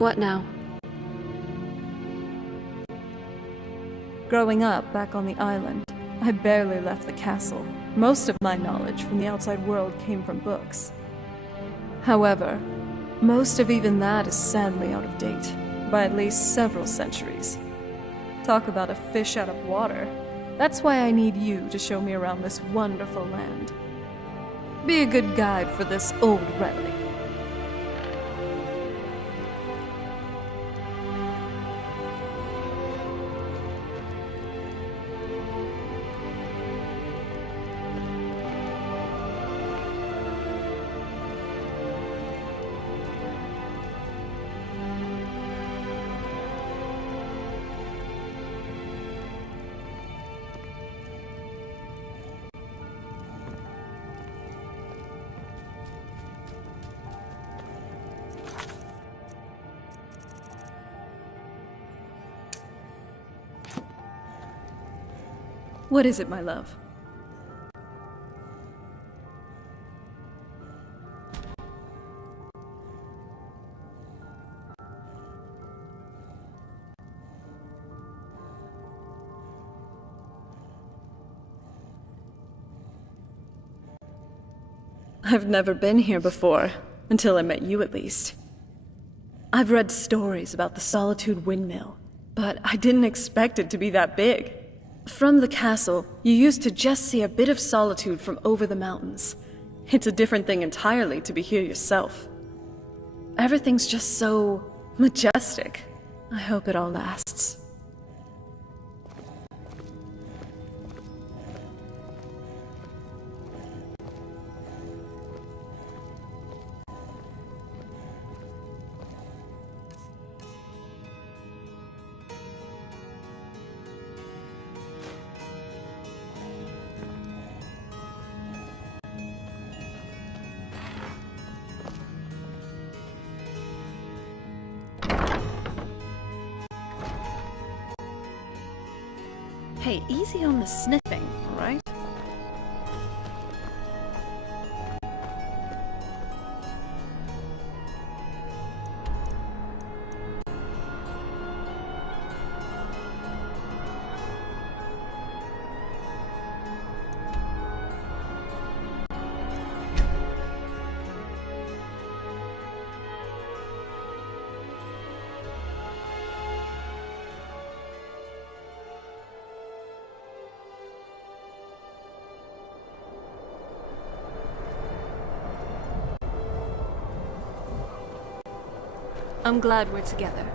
What now? Growing up back on the island, I barely left the castle. Most of my knowledge from the outside world came from books. However, most of even that is sadly out of date, by at least several centuries. Talk about a fish out of water. That's why I need you to show me around this wonderful land. Be a good guide for this old relic. What is it, my love? I've never been here before, until I met you at least. I've read stories about the Solitude Windmill, but I didn't expect it to be that big. From the castle, you used to just see a bit of Solitude from over the mountains. It's a different thing entirely to be here yourself. Everything's just so majestic. I hope it all lasts. Hey, easy on the sniffing, all right? I'm glad we're together.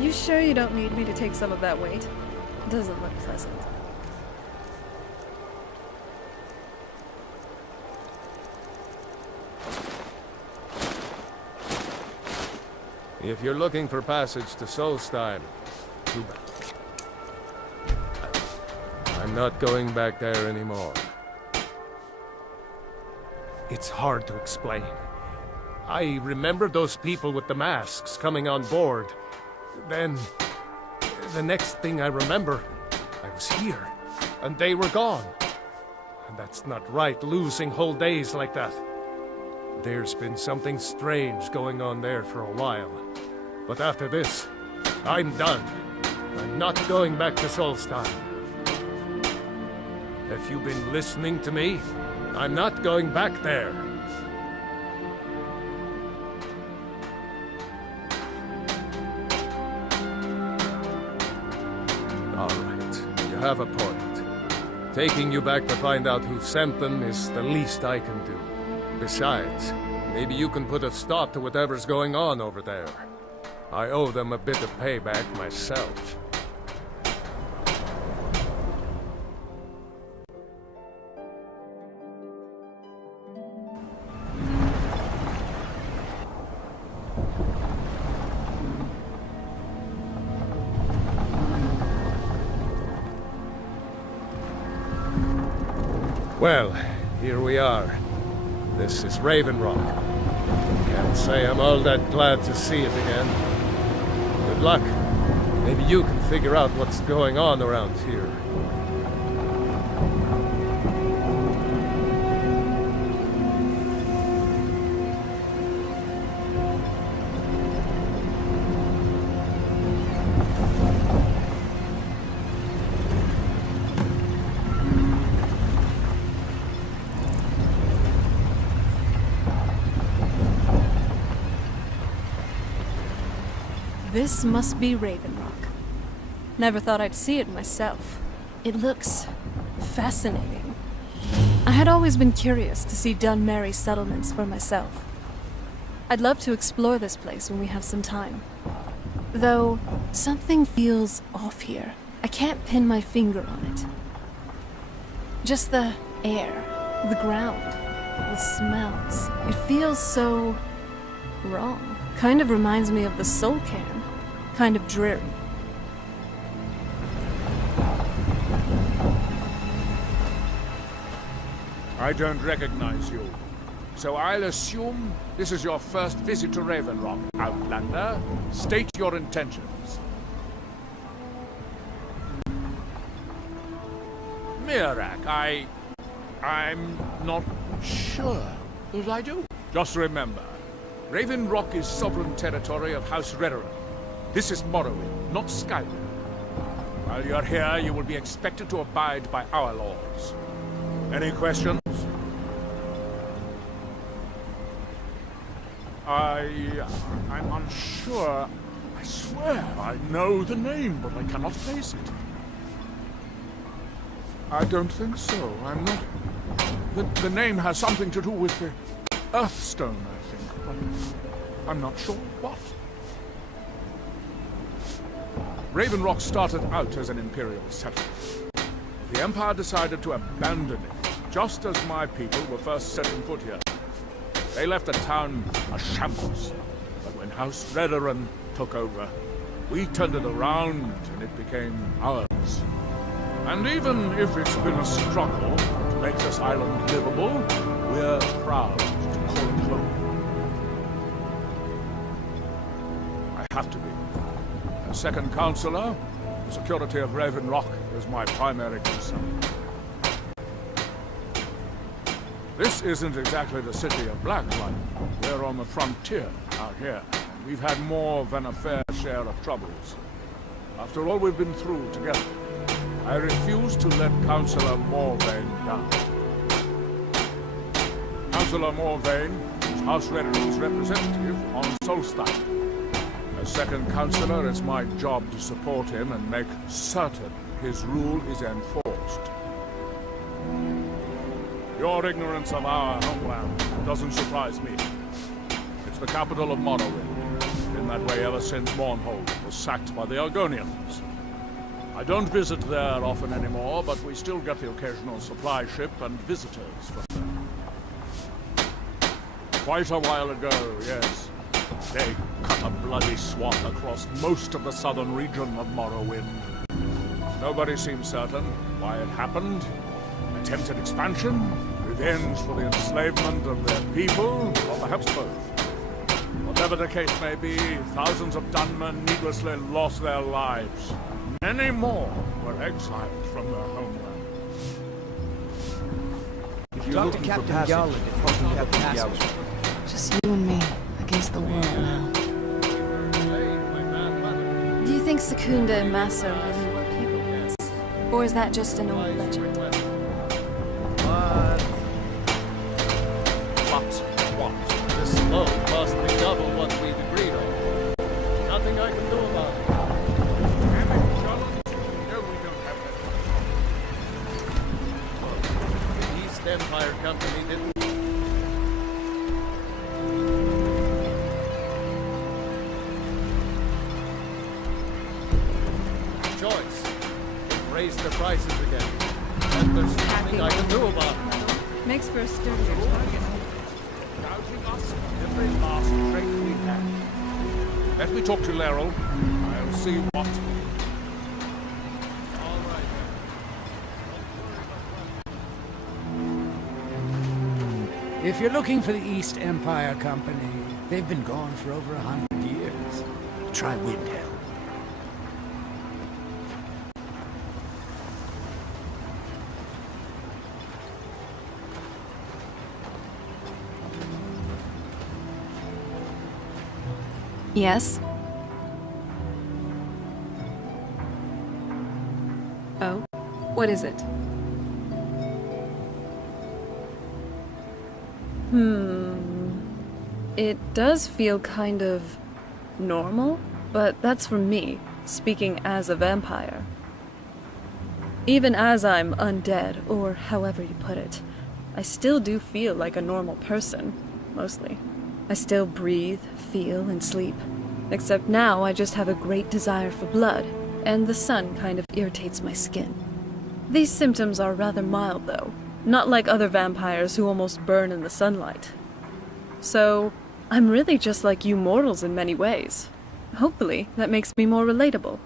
You sure you don't need me to take some of that weight? Doesn't look pleasant. If you're looking for passage to Solstheim, too bad. I'm not going back there anymore. It's hard to explain. I remember those people with the masks coming on board. Then, the next thing I remember, I was here, and they were gone. And that's not right, losing whole days like that. There's been something strange going on there for a while. But after this, I'm done. I'm not going back to Solstheim. Have you been listening to me? I'm not going back there. All right, you have a point. Taking you back to find out who sent them is the least I can do. Besides, maybe you can put a stop to whatever's going on over there. I owe them a bit of payback myself. Well, here we are. This is Raven Rock. Can't say I'm all that glad to see it again. Good luck. Maybe you can figure out what's going on around here. This must be Raven Rock. Never thought I'd see it myself. It looks fascinating. I had always been curious to see Dunmerry settlements for myself. I'd love to explore this place when we have some time. Though, something feels off here. I can't pin my finger on it. Just the air, the ground, the smells. It feels so wrong. Kind of reminds me of the Soul Cairn. Kind of dreary. I don't recognize you. So I'll assume this is your first visit to Raven Rock. Outlander, state your intentions. Mirak, I'm not sure that I do. Just remember, Raven Rock is sovereign territory of House Redoran. This is Morrowind, not Skyrim. While you're here, you will be expected to abide by our laws. Any questions? I'm unsure. I swear I know the name, but I cannot place it. I don't think so. I'm not... The name has something to do with the Earthstone, I think, but I'm not sure what. Raven Rock started out as an Imperial settlement. The Empire decided to abandon it, just as my people were first setting foot here. They left the town a shambles, but when House Redoran took over, we turned it around and it became ours. And even if it's been a struggle to make this island livable, we're proud to call it home. I have to be. As second counselor, the security of Raven Rock is my primary concern. This isn't exactly the city of Blacklight. We're on the frontier out here. We've had more than a fair share of troubles. After all we've been through together, I refuse to let Councillor Morvain down. Councillor Morvain is House Redoran's representative on Solstheim. As second Councillor, it's my job to support him and make certain his rule is enforced. Your ignorance of our homeland doesn't surprise me. It's the capital of Morrowind. Been that way ever since Mournhold was sacked by the Argonians. I don't visit there often anymore, but we still get the occasional supply ship and visitors from there. Quite a while ago, yes. They cut a bloody swath across most of the southern region of Morrowind. Nobody seems certain why it happened. Attempted expansion? Revenge for the enslavement of their people? Or perhaps both. Whatever the case may be, thousands of Dunmen needlessly lost their lives. Many more were exiled from their homeland. If you're looking for passage, fucking Captain Gallagher. Just you and me against the world now. Do you think Secunda and Massa really were people once? Or is that just an old legend? What? This loan cost me double what we'd agreed on. Nothing I can do about it. Damn it, Charlotte. You know we choice. They've raised their prices again. And there's nothing I can do about it. Makes for a sturdier target. Gouging us every last trait we have. Let me talk to Laryl. I'll see what... All right, If you're looking for the East Empire Company, they've been gone for over 100 years. Try Windhelm. Yes? Oh? What is it? It does feel kind of normal, but that's from me, speaking as a vampire. Even as I'm undead, or however you put it, I still do feel like a normal person, mostly. I still breathe, feel, and sleep. Except now I just have a great desire for blood, and the sun kind of irritates my skin. These symptoms are rather mild, though. Not like other vampires who almost burn in the sunlight. So, I'm really just like you mortals in many ways. Hopefully, that makes me more relatable.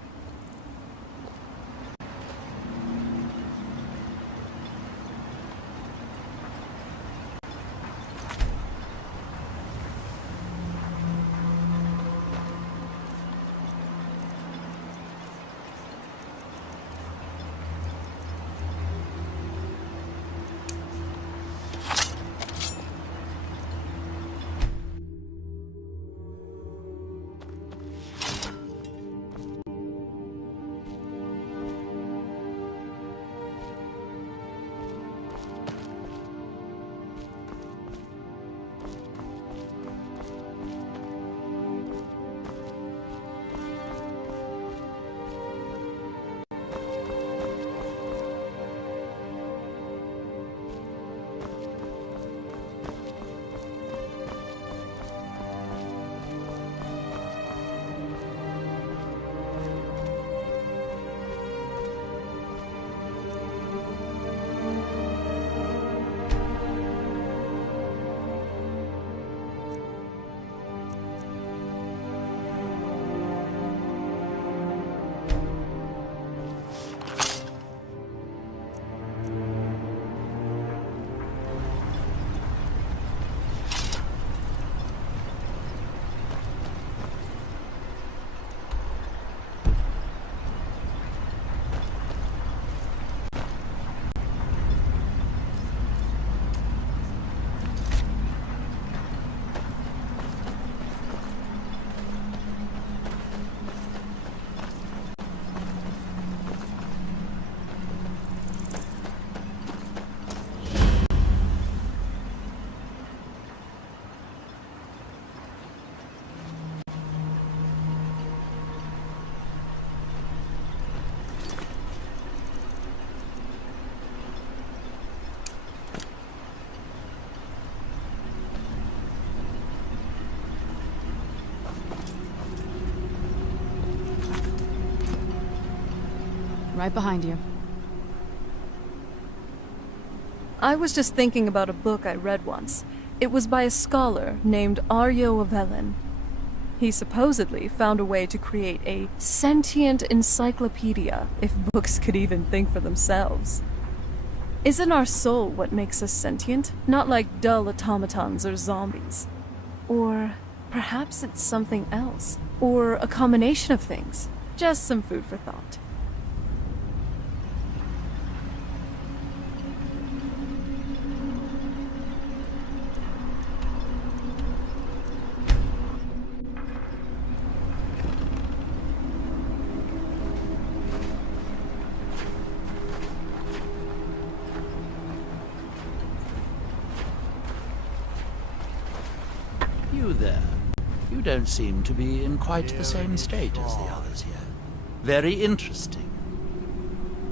Right behind you. I was just thinking about a book I read once. It was by a scholar named Aryo of Ellen. He supposedly found a way to create a sentient encyclopedia, if books could even think for themselves. Isn't our soul what makes us sentient? Not like dull automatons or zombies. Or perhaps it's something else. Or a combination of things. Just some food for thought. You there. You don't seem to be in quite the same state as the others here. Very interesting.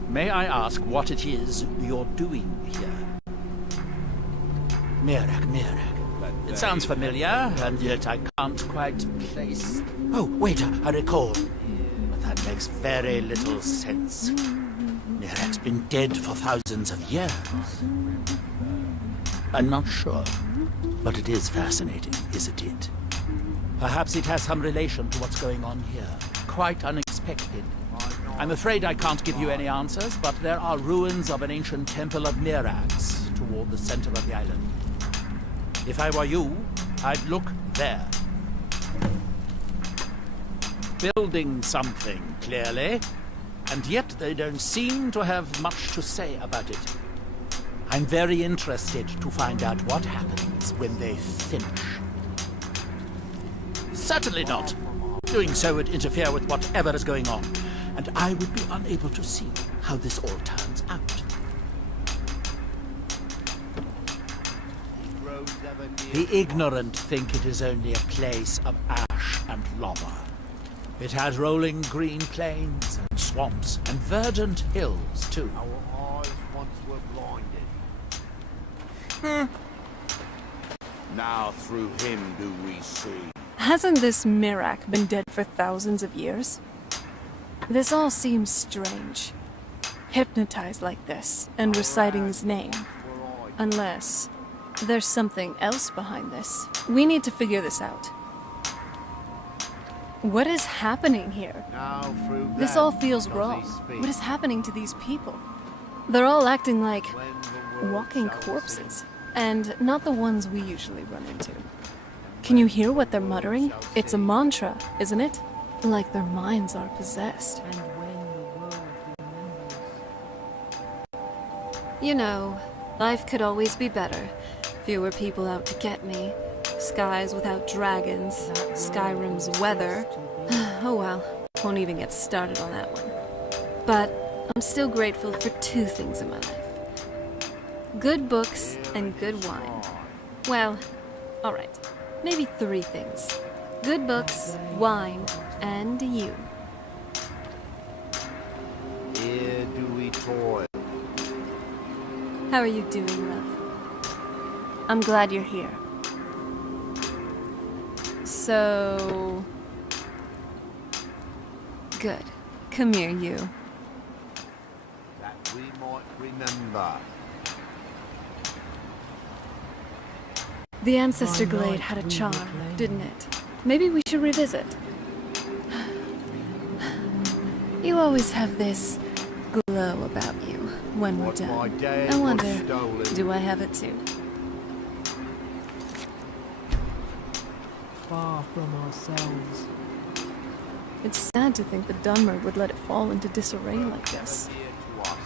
May I ask what it is you're doing here? Miraak. It sounds familiar, and yet I can't quite place... Oh, wait, I recall. But that begs makes very little sense. Mirak's been dead for thousands of years. I'm not sure, but it is fascinating, isn't it? Perhaps it has some relation to what's going on here. Quite unexpected. I'm afraid I can't give you any answers, but there are ruins of an ancient temple of Mirax toward the center of the island. If I were you, I'd look there. Building something, clearly, and yet they don't seem to have much to say about it. I'm very interested to find out what happens when they finish. Certainly not. Doing so would interfere with whatever is going on, and I would be unable to see how this all turns out. The ignorant think it is only a place of ash and lava. It has rolling green plains and swamps and verdant hills, too. Our eyes once were blinded. Now through him do we see. Hasn't this Mirak been dead for thousands of years? This all seems strange. Hypnotized like this, and reciting his name. Unless there's something else behind this. We need to figure this out. What is happening here? Now through This them all feels does wrong. he speak. What is happening to these people? They're all acting like When the world walking shall corpses, and not the ones we usually run into. Can you hear what they're muttering? It's a mantra, isn't it? Like their minds are possessed. You know, life could always be better. Fewer people out to get me. Skies without dragons. Skyrim's weather. Oh well, won't even get started on that one. But I'm still grateful for two things in my life. Good books and good wine. Well, alright. Maybe three things. Good books, wine, and you. Here do we toil. How are you doing, love? I'm glad you're here. So... Good. Come here, you. That we might remember. The Ancestor Glade had a charm, didn't it? Maybe we should revisit. You always have this glow about you when we're What my done. dad I was wonder, stolen. do I have it too? Far from ourselves. It's sad to think that Dunmer would let it fall into disarray like this. Dear to us.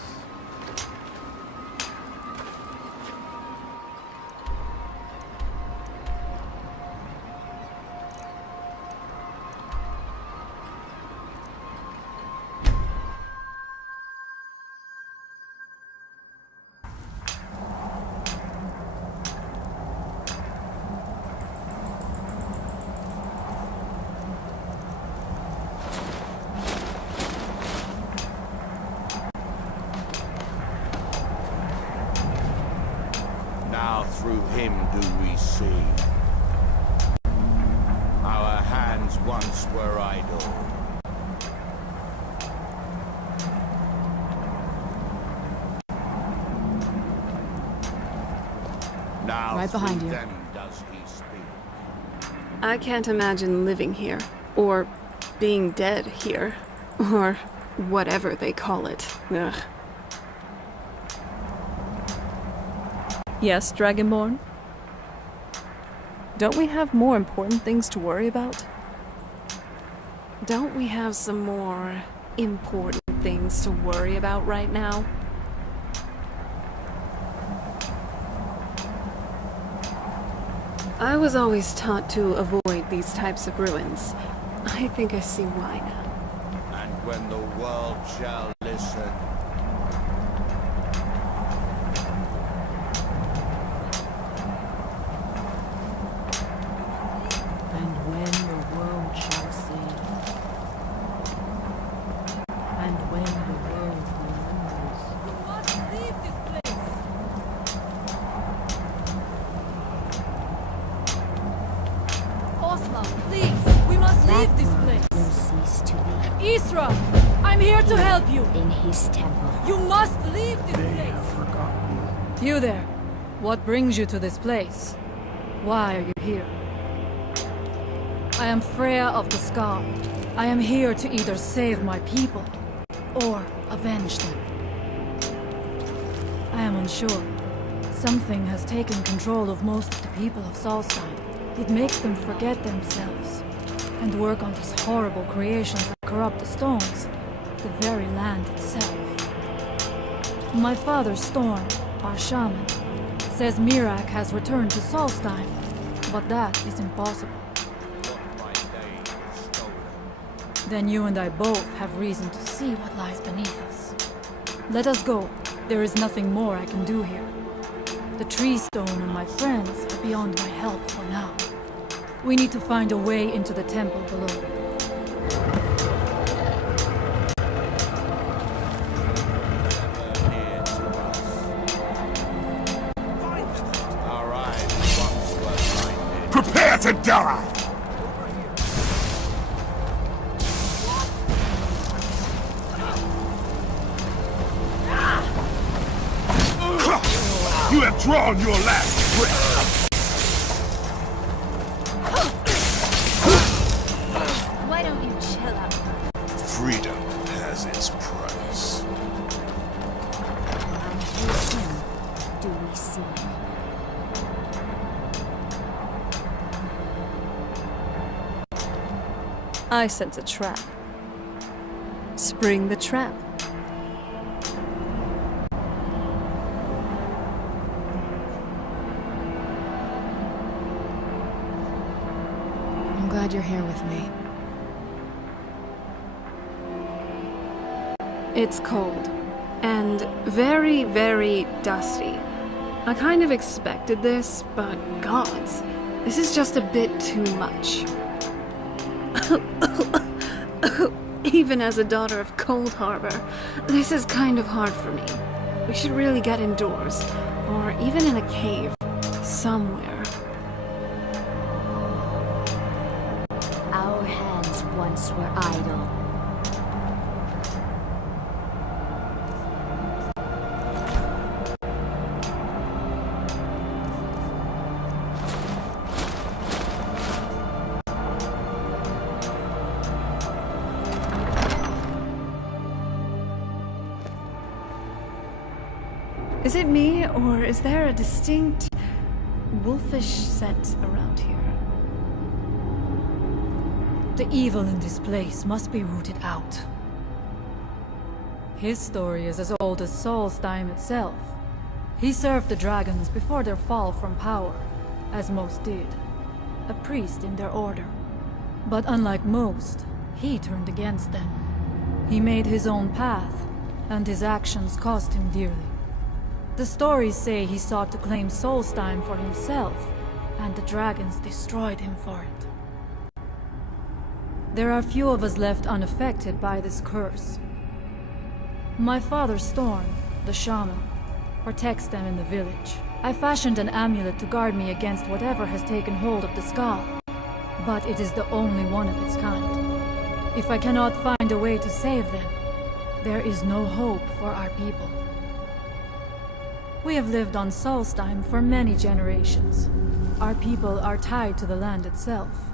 Now through him do we see. Our hands once were idle. Now Right behind through you. them does he speak. I can't imagine living here, or being dead here, or whatever they call it. Ugh. Yes, Dragonborn? Don't we have more important things to worry about? Don't we have some more important things to worry about right now? I was always taught to avoid these types of ruins. I think I see why now. And when the world shall listen. And when the world shall see. And when the world remembers. Osman, please! We must leave this place! Will cease to be. Isra! I'm here to help you. In his temple. You must leave this place. You there. What brings you to this place? Why are you here? I am Freya of the Scar. I am here to either save my people, or avenge them. I am unsure. Something has taken control of most of the people of Solstheim. It makes them forget themselves, and work on these horrible creations that corrupt the stones, the very land itself. My father, Storm, our shaman, says Miraak has returned to Solstheim, but that is impossible. Then you and I both have reason to see what lies beneath us. Let us go. There is nothing more I can do here. The tree stone and my friends are beyond my help for now. We need to find a way into the temple below. Our eyes once were blinded. Prepare to die! You have drawn your last breath! Why don't you chill out? Freedom has its price. And who do we see? I sense a trap. Spring the trap. I'm glad you're here with me. It's cold. And very, very dusty. I kind of expected this, but gods, this is just a bit too much. Even as a daughter of Cold Harbor, this is kind of hard for me. We should really get indoors, or even in a cave, somewhere. Our hands once were idle. Is it me, or is there a distinct wolfish scent around here? The evil in this place must be rooted out. His story is as old as Solstheim itself. He served the dragons before their fall from power, as most did. A priest in their order. But unlike most, he turned against them. He made his own path, and his actions cost him dearly. The stories say he sought to claim Solstheim for himself, and the dragons destroyed him for it. There are few of us left unaffected by this curse. My father, Storm, the shaman, protects them in the village. I fashioned an amulet to guard me against whatever has taken hold of the skull, but it is the only one of its kind. If I cannot find a way to save them, there is no hope for our people. We have lived on Solstheim for many generations. Our people are tied to the land itself.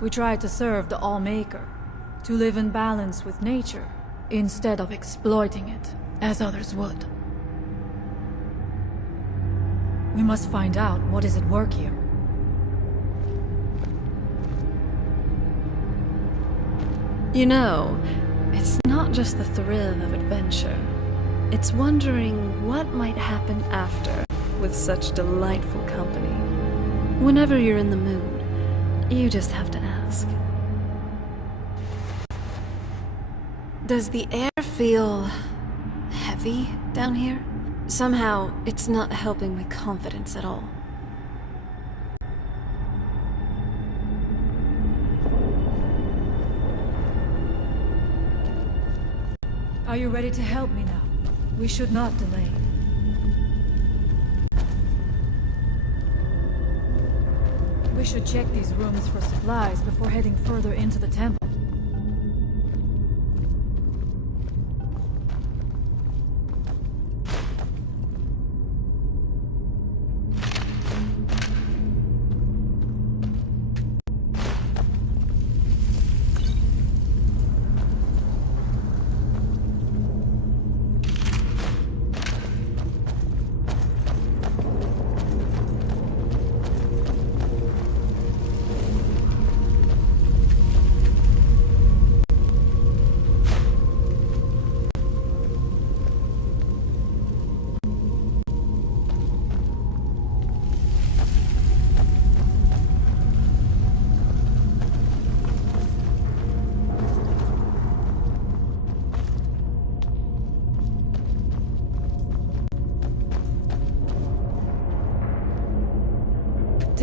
We try to serve the Allmaker, to live in balance with nature, instead of exploiting it, as others would. We must find out what is at work here. You know, it's not just the thrill of adventure. It's wondering what might happen after with such delightful company. Whenever you're in the mood, you just have to ask. Does the air feel heavy down here? Somehow, it's not helping my confidence at all. Are you ready to help me now? We should not delay. We should check these rooms for supplies before heading further into the temple.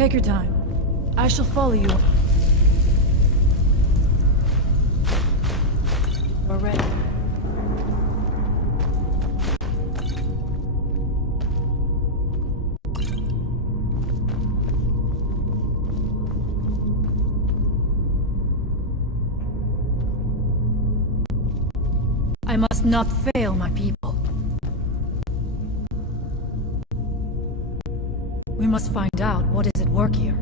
Take your time. I shall follow you. We're ready. I must not fail my people. We must find out what is at work here.